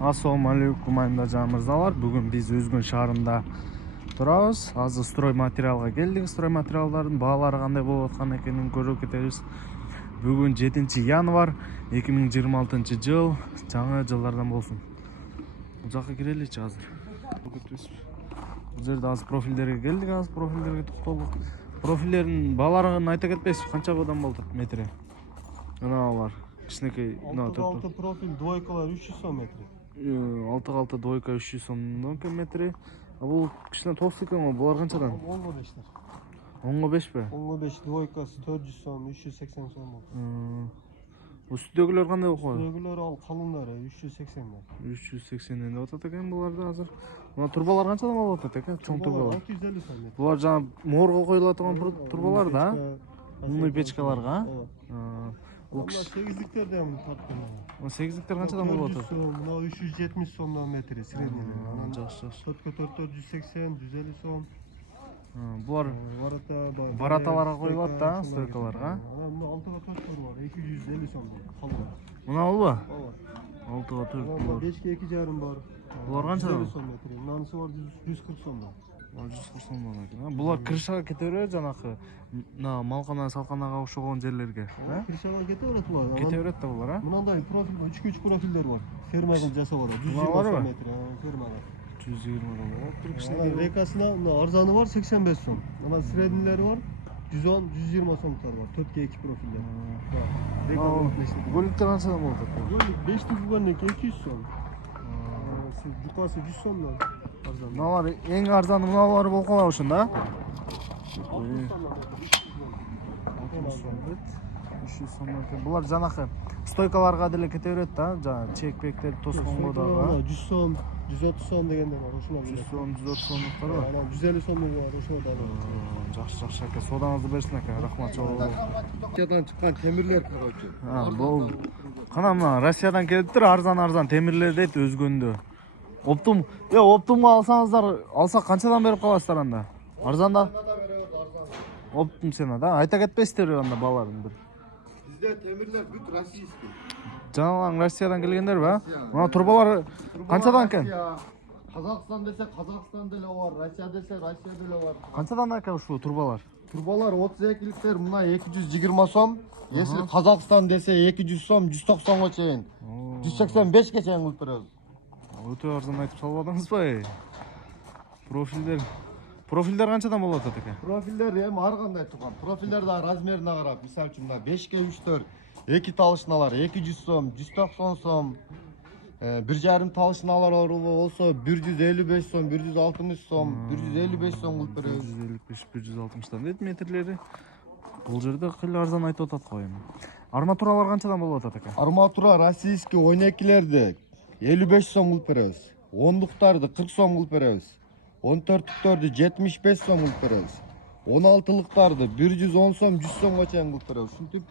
Assalamu алейкум айымдажан мырзалар. Бүгін біз Өзгүн шаарында турабыз. Азыр строй материалга келдик. Строй материалдардын баалары кандай болуп аткан экенин көрүп кетебиз. Бүгүн 7 январь 2026 жыл. Жаңы жылдардан болсун. Бул жака киреличи азыр. Бул жерде азыр профилдерге келдик. Азыр профилдерге токтолдук. Профилдердин бааларын айта кетпейсиз, канча бадан болду метри? Мына алар. Кичинекей, мына 6 профиль двойкалар 300 сом метри. 6 двойка 300 сомдон метри. А бул кичине толсту экен го. Булар канчадан? 10го 5тер. 10го 5 бе? 10го 5 двойкасы 400 сом, 380 сом болду. Бул үстүдөгүлөр кандай болуп калды? Үстүдөгүлөр ал калыңдары 380 да. 380 деп атат экен буларды азыр. Мына турбалар канчадан болуп атат экен? Чоң турбалар. 650 сом метри. Булар жана моорго коюла турган турбалар да? Умный печкаларга. Бул 8-ликтер да тарткан. 8-ликтер канчадан болуп атат? Мына 370 сомдон метри средний. Жакшы. 480, 150 сом. Булар бараталарга коюлат да, стойкаларга. Мына 6га 4 бар, 250 сомдон. Калың. Мына албы? Ооба. 6га 4 Мына булар. 5ге 2 жарым бар. Булар канчадан? 150 сом метри. Мынанысы бар 140 сомдон. 140 сомдон экен. Булар крышага кете берет жанакы мына малкана салканага окшогон жерлерге. Крышага кете берет булар. Кете берет да булар, а? Мынандай профиль, 3 профилдер бар. Фермадан жасап алат. 120 сом метри. Фермада. 120 болуп. Кичине рекасына мына арзаны бар 85 сом. Мына среднийлери бар 110, 120 сомдор бар. 4ге 2 профилдер. Гөлүктөр канчадан болуп атат? Гөлүк 5 түгүгөнүн 200 сом. Жукасы 100 сомдон арзан. Мыналар эң арзаны мыналар болуп калат ошондо, а? 300 сом экен. Булар жанакы стойкаларга деле кете берет да, жана чек-пектер тосконго дагы. 100 сом, 130 сом дегендер бар, ошолор. 100 сом, 130 сомдуктар бар. Анан 150 сомдук бар, ошолор дагы. Жакшы экен. Содаңызды берсин экен. Рахмат чоң. Россиядан чыккан темирлер короче. Бул кана мына Россиядан келиптир, арзан темирлер дейт Өзгөндө. Оптум, оптумга алсаңыздар, алсак канчадан берип каласыздар анда? Арзанда? Оптум сена да. Айта кетпейсиздер анда бааларын бир. Бизде темирлер бүт российский. Жаналаң Россиядан келгендер бе? Мына турбалар канчадан экен? Казакстан десе Казакстан деле бар, Россия десе Россия деле бар. Канчадан экен ушул турбалар? Турбалар 32-ликтер мына 220 сом. Если Казакстан десе 200 сом, 190го чейин. 185ге чейин кылып беребиз. Өтө арзан айтып салбадыңызбы? Профилдер канчадан болуп атат экен? Профилдер эми ар кандай турган. Профилдер да размерине карап, мисалы үчүн мына 5ге 3-төр 2 талышыналар 200 сом, 190 сом. 1,5 талышыналар болсо 155 сом, 160 сом, 155 сом кылып беребиз. 155-160 дейт метрлери. Бул жерде кыйла арзан айтып атат го эми. Арматуралар канчадан болуп атат экен? Арматура российский 12-лерди 55 сом кылып беребиз. 10-луктарды 40 сом кылып беребиз. 14-лүктөрдү 75 сом кылып беребиз. 16-лыктарды 110 сом, 100 сомго чейин кылып беребиз. Ушинтип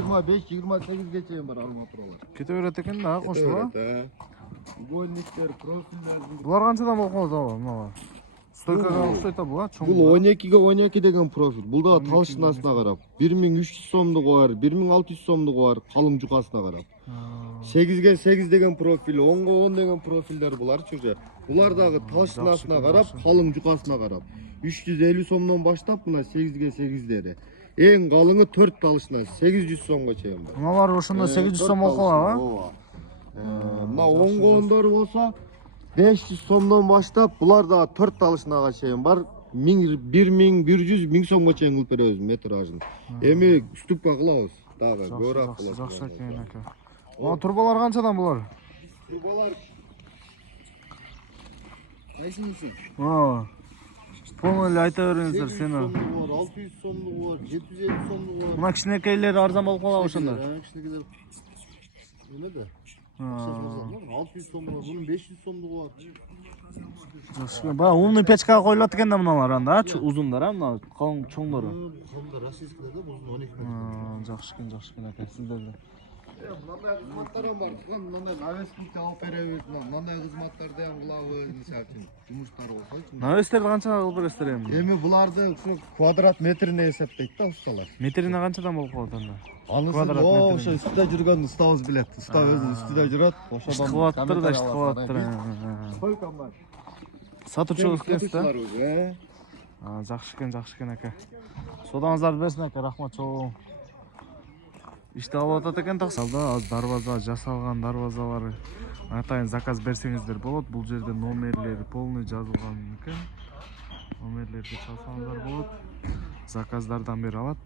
25-28ге чейин бар арматуралар. Кете берет экен да, кошулуп. Угольниктер, профилдер. Булар канчадан болуп калат мыналар? Стойкага окшойт бул, а? Чоң. Бул 12ге 12 деген профиль. Бул да талышынасына карап 1300 сомдугу бар, 1600 сомдугу бар, калың жукасына карап. 8ге 8 деген профиль, 10га 10 деген профилдер буларчы уже. Булар дагы талышынасына карап, калың жукасына карап. 350 сомдон баштап мына 8ге 8дери. Эң калыңы 4 талышына 800 сомго чейин бар. Мыналар ошондо 800 сом болуп калат, а? Мына 10га 10дор болсо 500 сомдон баштап булар дагы 4 талышынага чейин бар. 1100 1000 сомго чейин кылып беребиз метражын. Эми уступка кылабыз дагы көбүрөөк кылабыз. Жакшы экен ака. Мына турбалар канчадан булар? Турбалар кайсынысы? Полный эле айта бериңиздер сени. 600 сомдугу бар, 750 сомдугу бар. Мына кичинекейлер арзан болуп калат ошондо. Кичинекейлер эмеде? 600 сомдугу, мунун 500 сомдугу бар. Жакшы. Баягы умный печкага коюлат экен да мыналар анда, узундар, а мына калың чоңдору. Ошондо российскилерде узун 12 метр. Жакшы экен ака, сиздерде. Мындай кызматтар ham бар. Мындай навескиликти алып беребиз. Мындай кызматтарды ham кылабыз. Мисалы үчүн жумуштар болсочу. Навестерди канчага кылып бересиздер эми? Эми буларды ушул квадрат метрине эсептейт да усталар. Метрине канчадан болуп калат анда? Анысы Квадрат ошо метринен. үстүдө жүргөн устабыз билет. Уста өзү үстүдө жүрөт. Ошодон Ишти кылып аттыр. Сколько мындай? Сатучубуз экенсиз да? Сатучулар, Жакшы экен ака. Содаңыздарды берсин ака, рахмат чоң. Ишти алып атат экен таксалда, азыр дарбаза жасалган дарбазалар атайын заказ берсеңиздер болот. Бул жерде номерлери полный жазылган экен. Номерлерди чалсаңыздар болот. Заказдардан бере алат.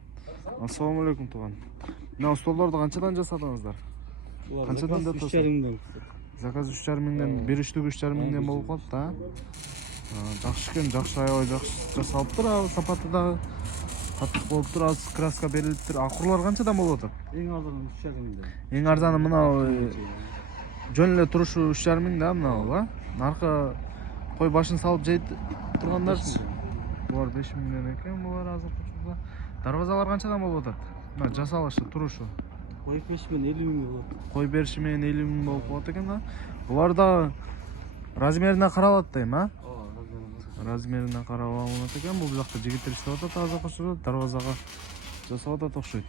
Ассаламу алейкум тууган. Мына столдорду канчадан жасадыңыздар? Канчадан деп атасыз? 3,5 Заказ 3,5 миңден, бир үчтүк 3,5 миңден болуп калат да. Жакшы экен, жакшы аябай жакшы жасалыптыр, сапаты дагы катык болуптур, аз краска берилиптир. Акурлар канчадан болуп атат? Эң арзаны 3,5 миңден. Эң арзаны мынау жөн эле турушу 3,5 миң да мынау, наркы кой башын салып жейт тургандарчы. Булар 5 миңден экен, булар азыркы учурда. Дарбазалар канчадан болуп атат? Мына жасалышы, турушу. Кой бериши менен 50 миң болот. Кой бериши менен 50 миң болуп калат экен да. Булар да размерине каралат дейм, а? Размерине карап алынат экен. Бул жакта жигиттер иштеп атат, азыркы учурда дарбазага жасап атат окшойт.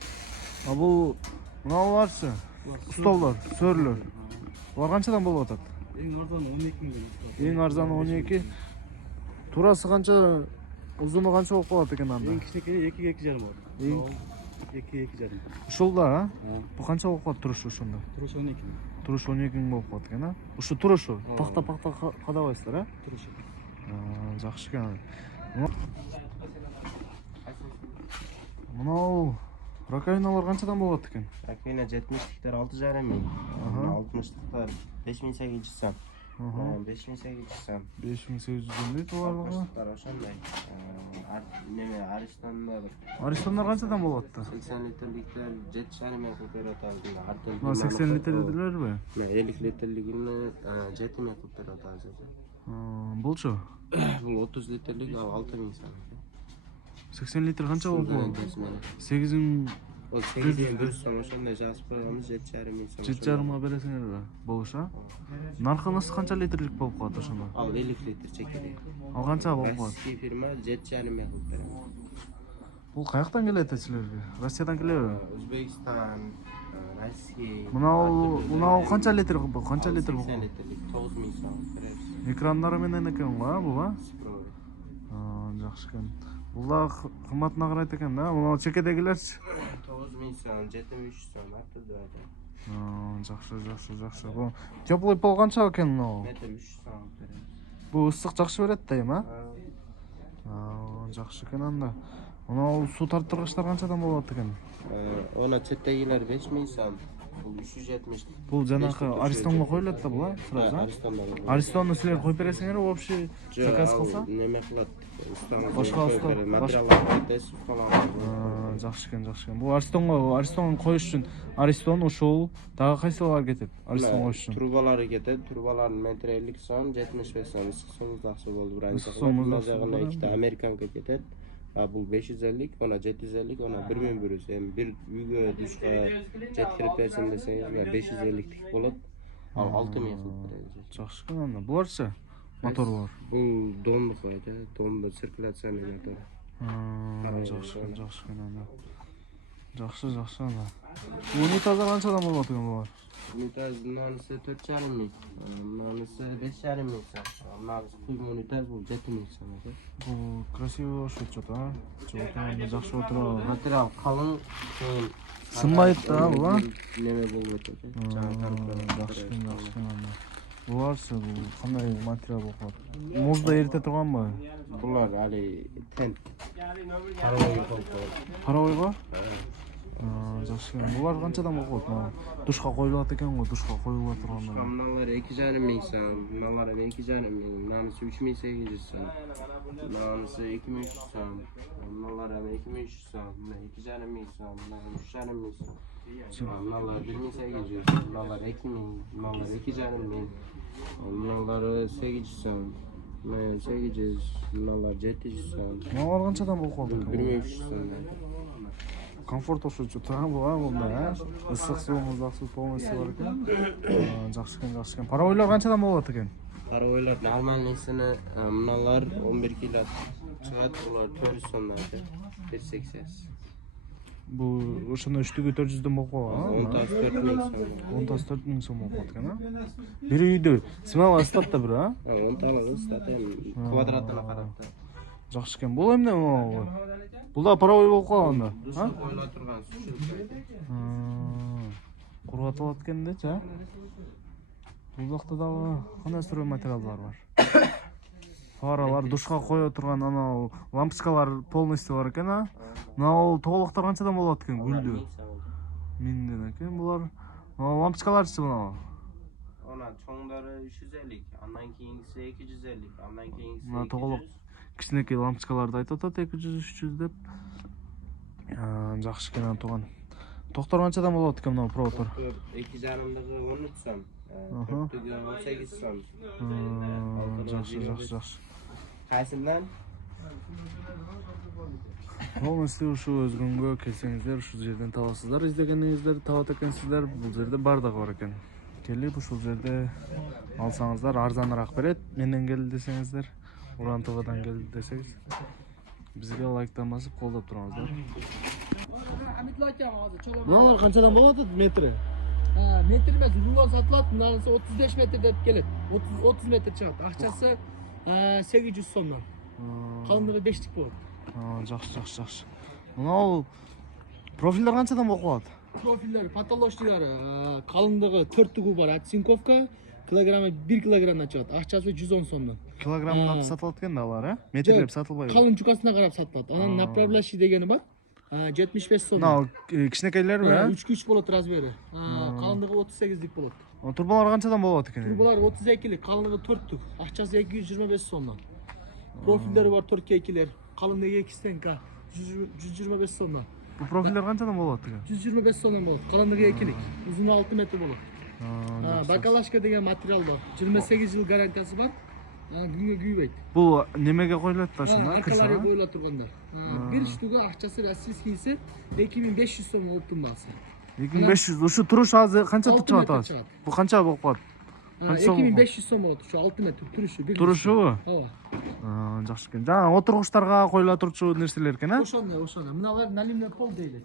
А бул мыналарчы? Столдор, сөрлөр. Булар канчадан болуп атат? Эң арзаны 12 миң. Эң арзаны 12. Турасы канча, узуну канча болуп калат экен анда? Эң кичинекей 2,5 болот. 2,5. Ушулда, а? Бул канча болуп калат турушу ушунда? Туруш 12 миң. Туруш 12 миң болуп калат экен, а? Ушу турушу, пакта кадабайсыздар, а? Туруш. Жакшы экен. Мынау раковиналар канчадан болот экен? Раковина 70-тіктер 6,5 миң, 60-тіктер 5,800 сом, 5,800 сом. 5800 дейт буларга. 60-тіктер ошондой. Неме Аристандар Аристандар канчадан болот да? 80 литрликтер 7,5 миң кылып берип атабыз. Мына 80 литрдилерби? 50 литрлигини 7 миң кылып берип атабыз. Булчу? Бул 30 литрлик 6 миң сом. 80 литр канча болуп калат? 8 миң, Ол 8 100 сом ошондой жазып койгонбуз 7,5 миң сом. 7,5 бересиңерби? Болуш, а? Наркыныз канча литрлик болуп калат ошондо? Ал 50 литр чекери. Ал канча болуп калат? Россия фирма 7,5 миң кылып берет. Бул каяктан келет силерге? Россиядан келеби? Өзбекстан, Россия. Мынау канча литр болуп? Канча литр болуп? 80 литрлик 9 миң сом беребиз. Экрандары менен экен го, бул, а? Жакшы экен. Бул да кымбатына карайт экен да. Мына чекедегилерчи? 9 миң сом, 7300 сом артыды ада. Жакшы. Бул теплый пол канча экен мынау? Метр 300 сом беребиз. Бул ысык жакшы берет дейм, а? Жакшы экен анда. Мынау суу тарттыргычтар канчадан болот экен? Она четтегилер 5 миң сом. Бул 370. Бул жанакы Аристонго коюлат да бул, а? Сразу, а? Аристонду силер коюп бересиңерби, общий заказ кылса? Неме кылат. Башка уста. Материалдар тесип калган. Жакшы экен. Бул Аристон коюш үчүн Аристон ушул дагы кайсылар кетет? Аристон коюш үчүн. Трубалары кетет. Трубалардын метри 50 сом, 75 сом. Ысык суумуз жакшы болду. Ысык суумуз жакшы болду. Ikkita Американка кетет. Бул 550, она 750, она 1100. Эми бир үйгө душка жеткирип берсем десеңиз 550 болот. Ал 6000 кылып беребиз. Жакшы экен анда. Буларчы? Моторлор. Бул дондук койт, дондо циркуляцияный мотор. Жакшы экен анда. Жакшы анда. Унитаздар канчадан болот экен булар? Унитаздын анысы 4,5 миң, анысы 5,5 миң сом. Анысы күйм унитаз бул 7 миң сом. Бул красивый болуп жатат, а? Анда жакшы отуруп. Материал калың, Сынбайт да бул, а? Неме болуп атат. Жакшы экен анда. Буларчы, бул кандай материал болуп калат? Музда эрите турганбы? Булар али тент. Карабойго болуп калат. Карабойго? Жакшы экен. Булар канчадан болуп калат? Душка коюлат экен го, душка коюла турганда. Мыналар 2,5 миң сом, мыналар 2,5 миң, мынанысы 3800 сом. Мынанысы 2300 сом. Мыналар 2300 сом, 2,5 миң сом, 3,5 миң сом. Мыналар 1800, мыналар 2 миң, мыналар 2,5 миң. Мыналар 800 сом. 800, мыналар 700 сом. Мыналар канчадан болуп калат? 1300 сом. комфорт окшойт турган буга мында, ысык суу, муздак суу полностью бар экен. Жакшы экен. Паровойлор канчадан болот экен? Паровойлар нормальныйсыны мыналар 11 кило чыгат, булар 400 сомдон, 180. Бу ошондо үчтүгү 400дөн болуп калган. 14 миң сом болуп калат экен, а? Бир үйдө смала ыстат да бир, а? 10 талы ыстат квадратына карап. Жакшы экен. Бул эмне могу? Бул да паровой болуп калган да, а? Койла турган сушилка. Кургатылат экен дечи, а? Бул жакта дагы кандай строй материалдар бар? Фаралар, душка кое турган анау лампочкалар полностью бар экен, а? Мына тоголоктор канчадан болот экен гүлдүү? 1000ден экен булар. Лампочкаларчы мына. Она чоңдары 350, андан кийинкиси 250, андан кийинкиси 200. Мына тоголок кичинекей лампочкаларды айтып атат 200-300 деп. Жакшы экен туган. Токтор канчадан болот экен мына проводтор? 2,5-дыгы 13 сом, 4-дүгү 18 сом. Жакшы. Кайсынан? Полностью ушу өзгөнгө келсеңиздер, ушул жерден табасыздар. Издегениңиздерди табат экенсиздер. Бул жерде бардыгы бар экен. Келип ушул жерде алсаңыздар арзаныраак берет. Менден кел десеңиздер, Уран ТВдан кел десеңиз, бизге лайктан басып колдоп тураңыздар. Мыналар канчадан болот метри? Метр эмес, рулон сатылат, мынанысы 35 метр деп келет. 30 метр чыгат. Акчасы 800 сомдон. Калындыгы 5тик болот. Жакшы. Мына профилдер канчадан болуп калат? Профилдер, потолочниктер, калындыгы 4 тигүү бар, оцинковка, килограммы 1 килограммдан чыгат. Акчасы 110 сомдон. Килограммдан сатылат экен да алар, метрлеп сатылбайбы? Калын чукасына карап сатылат. Анан направляющий дегени бар. 75 сом. Мына кичинекейлерби, 3-3 болот размери. Калындыгы 38дик болот. Турбалар канчадан болот экен? Турбалар 32лик, калындыгы 4түк. Акчасы 225 сомдон. Профилдери бар 4К2лер. Калындыгы 2 стенка 125 сомдон. Бул профилдер канчадан болот экен? 125 сомдон болот. Калындыгы 2лик. Узуну 6 метр болот. Бакалашка деген материал бар. 28 жыл гарантиясы бар. Күнгө күйбөйт. Бул немеге коюлат да ошондо? Аркалары коюла тургандар. Бир штуга акчасы российскийси 2500 сом оптун баасы. 2500. Ушу туруш азыр канча чыгат атат? Бул канча болуп калат? 2500 сом болот. Ушу 6 метр турушу. Турушубу? Ооба. Жакшы экен. Жана отургучтарга коюла турчу нерселер экен, а? Ошондой. Мыналар наливной пол дейлет.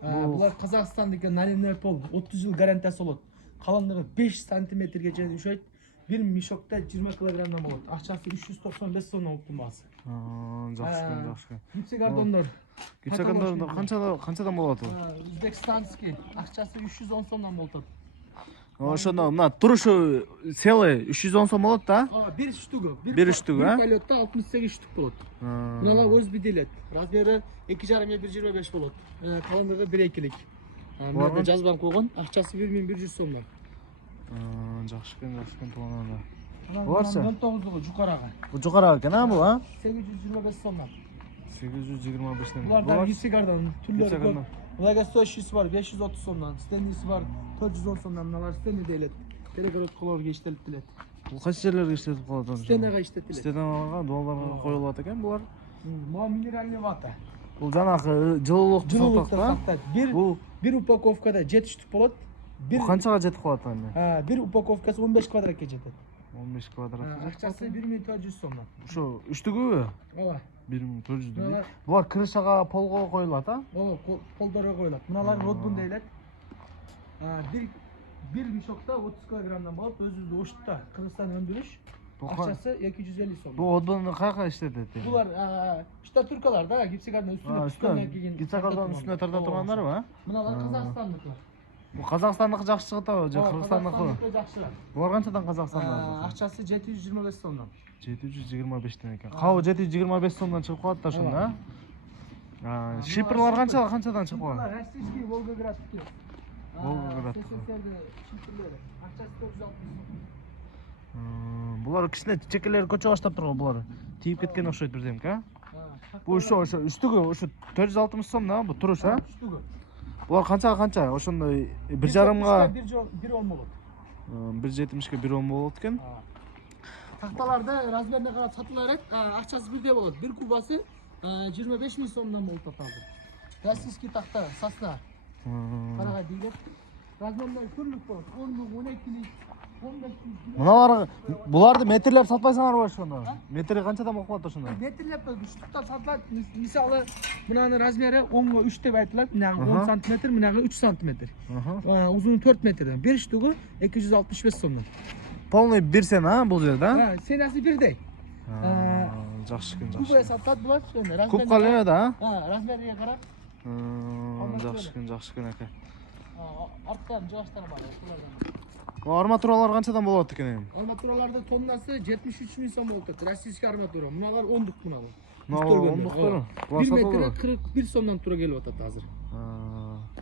Булар Казакстандыкы наливной пол 30 жыл гарантиясы болот. Калындыгы 5 сантиметрге чейин үшөйт. Bir mishokda 20 kilogramdan болот. Акчасы 395 сомдон оптун баасы. Жакшы. Гипсогардондор. Канчадан болот? Узбекстанский. Акчасы 310 сомдон болот. Ошондо мына турушу целый 310 сом болот да? Бир штугу. Бир штугу, а? Полетта 68 штук болот. Мыналар өз биделет. Размери 2,5-1,25 болот. Калындыгы 1,2лик. Мына жазбам койгон. Акчасы 1100 сомдон. Жакшы экен туган. Буларчы? 19-дугу жукарага. Бул жукарак экен, а бул, а? 825 сомдон. 825ден. Буларда гипсогардан түрлөрү көп. Влагостоящийsi бар 530 сомдон, стенлиси бар 410 сомдон. Мыналар стенли дейлет. Перегородкаларга иштетилет. Бул кайсы жерлерге иштетип калат? Стенага иштетилет. Стенага, дуаларга коюлат экен булар. Могу минеральный вата. Бул жанагы жылуулукту сактайт. Бир упаковкада 7 штук болот. Бул канчага жетип калат анда? Бир упаковкасы 15 квадратка жетет. 15 квадратка. Акчасы 1400 сомдон. Ошо үчтүгүбү? Ооба. 1400. Булар крышага полго коюлат, а? Ооба, полдорго коюлат. Мыналар родбун дейлет. Бир мешокта 30 килограммдан болот. Өзүбүздүн Ошутта Кыргызстан өндүрүш. Акчасы 250 сом. Бул одбуну каяка иштетет? Булар штатуркалар да, гипсогардын үстүнө кийген. Гипсогардын үстүнө тарта тургандарбы, а? Мыналар Казакстандыкы. Бул Казакстандыкы жакшы чыгат абы, же Кыргызстандыкы? Казакстандыкы жакшыраак. Булар канчадан Казакстанда? Акчасы 725 сомдон. 725ден экен. Кабы 725 сомдон чыгып калат да ошондо, а? Шипрлар канчадан чыгып калат? Российский Волгоградский. Волгоград. СССРдин шипрлери. Акчасы 460 сом. Булар кичине чекелери көчө баштап турган булар. Тийип кеткен окшойт бирдемке, а? Бул ошо үстүгү ошо 460 сом да, бул туруш, а? Үстүгү. Булар канча? Ошондой 1,5га 1 ом болот. 1,70ге 1 ом болот экен. Такталарда размерине карап сатыла берет. Акчасы бирдей болот. Бир кубасы 25 000 сомдон болуп атат азыр. Российский тахта, сосна. Қарағай дейді. Размерлері түрлі болады. 10-лік, 12-лік, 15-лік. Мыналар буларды метрлеп сатпайсыңар ба ошондо? Метри канчадан болуп калат ошондо? Метрлеп штуктап сатылат. Мисалы, мынаның размері 10-га 3 деп айтылат. Мынагы 10 см, мынагы 3 см. Узуну 4 метрден. Бир штугу 265 сомдон. Полный бир сена бул жерде, Сенасы бирдей. Жакшы экен, Кубая жакшы. сатылат булар. Куб калеме да? Размериге карап. Жакшы экен ака. Арттан жуаштар бар. Арматуралар канчадан болот экен? Арматураларды тоннасы 73 миң сом болот. Российский арматура. Мыналар 10-дук мыналар. Ондуктор. 1 метр 41 сомдон тура келип атат азыр.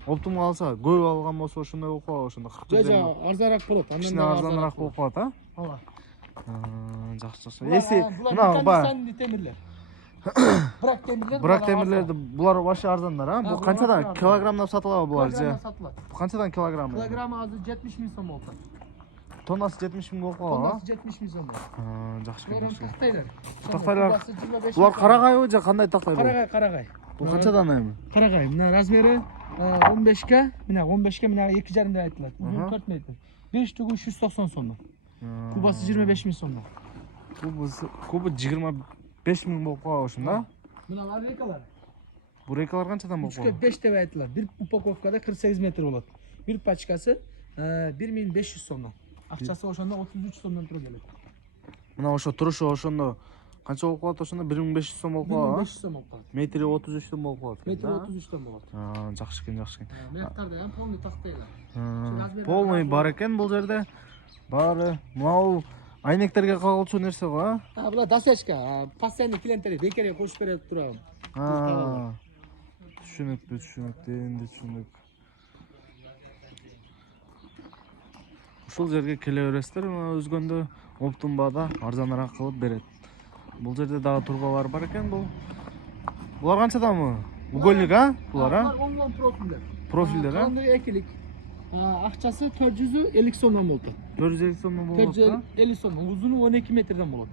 Оптум алса, көп алган болсо ошондой болуп калат, ошондо 40. Жа, арзаныраак болот. Кичине арзаныраак болуп калат, Ооба. Жакшы. Эси, мына баягы темирлер. Брак темирлер. Брак темирлерди булар вообще арзандар, Бул канчадан килограммдап сатылабы булар же? Сатылат. Канчадан килограмм? Килограммы азыр 70 миң сом болот. Тоннасы 70 миң болуп калабы? Тоннасы 70 миң сом болот. Жакшы, Булар жакшы. тактайлар. Тактайлар. Булар карагайбы же кандай тактай бул? Карагай. Бул канчадан эми? Карагай. Мына размери 15ке, мына 15ке, мына 2,5 деп айтылат. 4 метр. 5 штугу 390 сомдон. Кубасы 25 миң сомдон. Кубы 25 миң болуп калабы ошондо? Мына рекалар. Бул рекалар канчадан болуп 3ке калабы? 5 деп айтылат. Бир упаковкада 48 метр болот. Бир пачкасы 1500 сомдон. Акчасы ошондо 33 сомдон тура келет. Мына ошо турушу ошондо канча болуп калат ошондо? 1500 сом болуп калабы? 1500 сом болуп калат. Метри 33 сом болуп калат. Метр 33 сом болот. Жакшы экен, жакшы экен. Мынактарда полный тактайлар. Полный бар экен бул жерде. Баары. Мынау айнектерге кагылчу нерсе го, Булар досячка, постоянный клиенттер бекерге кошуп берет турам. Түшүнүктүү, энди түшүндүк. Ушул жерге келе бересиздер, өзгөндө оптун баада арзаныраак кылып берет. Бул жерде дагы турбалар бар экен, булар канчаданбы? Угольник, булар, Булар оңгон профилдер. Профилдер, Андыр экилик. Акчасы 450 сомдон болот. 450 сомдон болот. 450 сомдон. Узуну 12 метрден болот.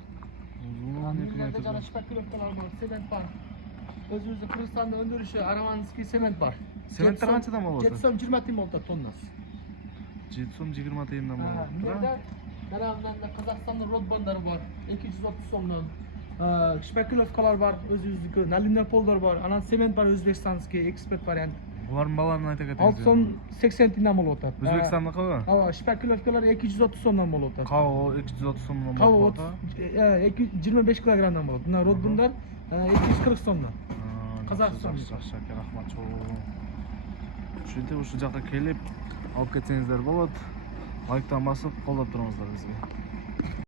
Узуну 12 метр. Жана шпаклевкалар бар, цемент бар. Өзүбүздүн Кыргызстанда өндүрүшү Араванский цемент бар. Цементтер канчадан болот? 7 сом 20 тиын болот тоннасы. 7 сом 20 тыйындан болот. Мында Карагандада Казакстандын родбондору бар, 230 сомдон. Шпаклевкалар бар, өзүбүздүкү наливной полдор бар. Анан цемент бар, өзбекстанский эксперт вариант. Булардын бааларын айта 6 кетиңиз. сом 80 тиындан болуп атат. Өзбекстандыкыбы? Ооба, шпаклевкалар 230 сомдон болуп атат. Кабы 230 сомдон Кабы болуп атат. 25 килограммдан болот. Мына родбундар 240 сомдон. Казакстан. Жакшы, рахмат чоң. Ушинтип ушул жакка келип алып кетсеңиздер болот. Лайктан басып колдоп туруңуздар бизге.